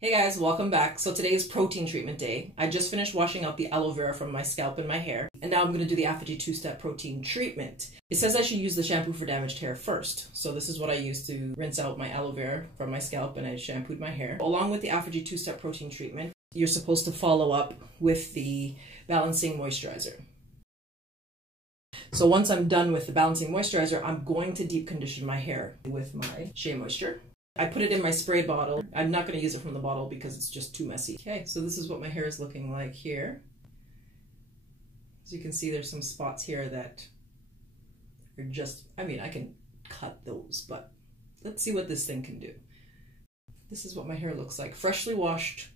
Hey guys, welcome back. So today is protein treatment day. I just finished washing out the aloe vera from my scalp and my hair, and now I'm going to do the ApHogee Two-Step Protein Treatment. It says I should use the shampoo for damaged hair first. So this is what I used to rinse out my aloe vera from my scalp, and I shampooed my hair. Along with the ApHogee Two-Step Protein Treatment, you're supposed to follow up with the Balancing Moisturizer. So once I'm done with the Balancing Moisturizer, I'm going to deep condition my hair with my Shea Moisture. I put it in my spray bottle. I'm not going to use it from the bottle because it's just too messy. Okay, so this is what my hair is looking like here. As you can see, there's some spots here that are just, I can cut those, but let's see what this thing can do. This is what my hair looks like, freshly washed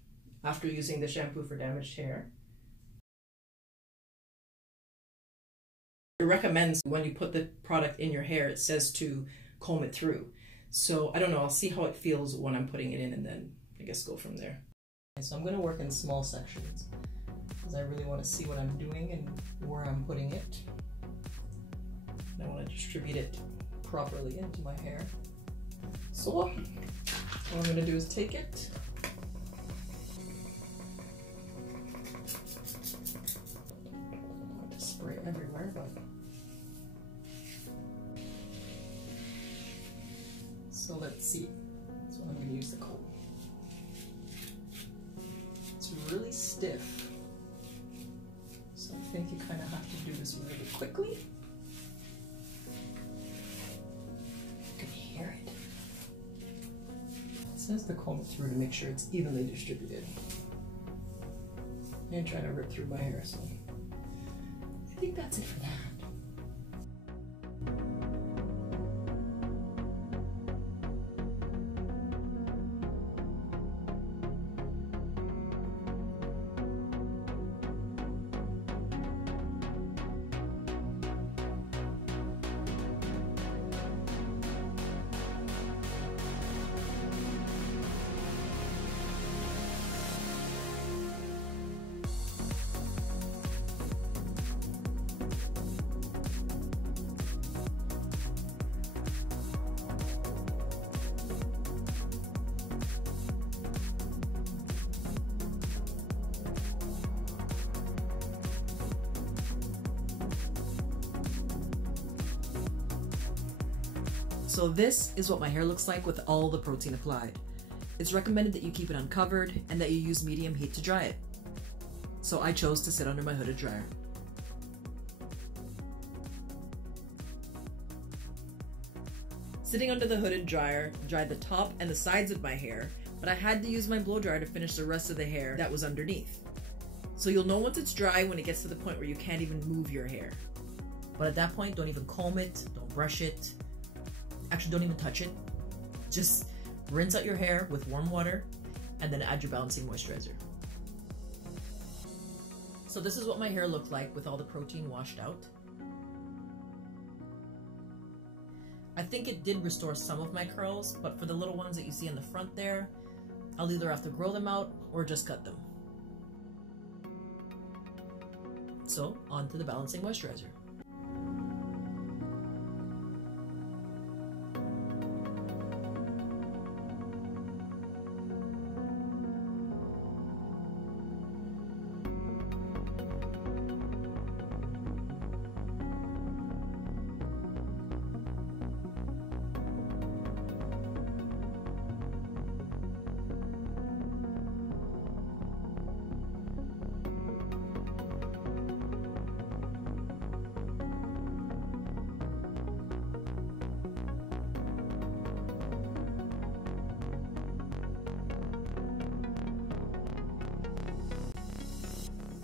after using the shampoo for damaged hair. It recommends when you put the product in your hair, it says to comb it through. So I don't know, I'll see how it feels when I'm putting it in and then I guess go from there. So I'm going to work in small sections because I really want to see what I'm doing and where I'm putting it. And I want to distribute it properly into my hair. So what I'm going to do is take it, not to spray everywhere, but so let's see. That's what I'm going to use the comb. It's really stiff, so I think you kind of have to do this really quickly. You can hear it. It says to comb it through to make sure it's evenly distributed. I'm trying to rip through my hair, so I think that's it for that. So this is what my hair looks like with all the protein applied. It's recommended that you keep it uncovered and that you use medium heat to dry it. So I chose to sit under my hooded dryer. Sitting under the hooded dryer dried the top and the sides of my hair, but I had to use my blow dryer to finish the rest of the hair that was underneath. So you'll know once it's dry when it gets to the point where you can't even move your hair. But at that point, don't even comb it, don't brush it. Actually, don't even touch it. Just rinse out your hair with warm water and then add your balancing moisturizer. So this is what my hair looked like with all the protein washed out. I think it did restore some of my curls, but for the little ones that you see in the front there, I'll either have to grow them out or just cut them. So on to the balancing moisturizer.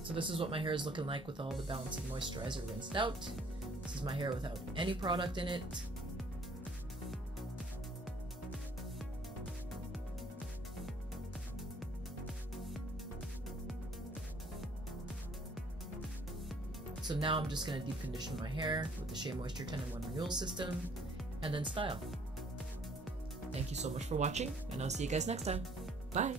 So this is what my hair is looking like with all the balancing moisturizer rinsed out. This is my hair without any product in it. So now I'm just going to deep condition my hair with the Shea Moisture 10-in-1 Renewal system and then style. Thank you so much for watching, and I'll see you guys next time. Bye!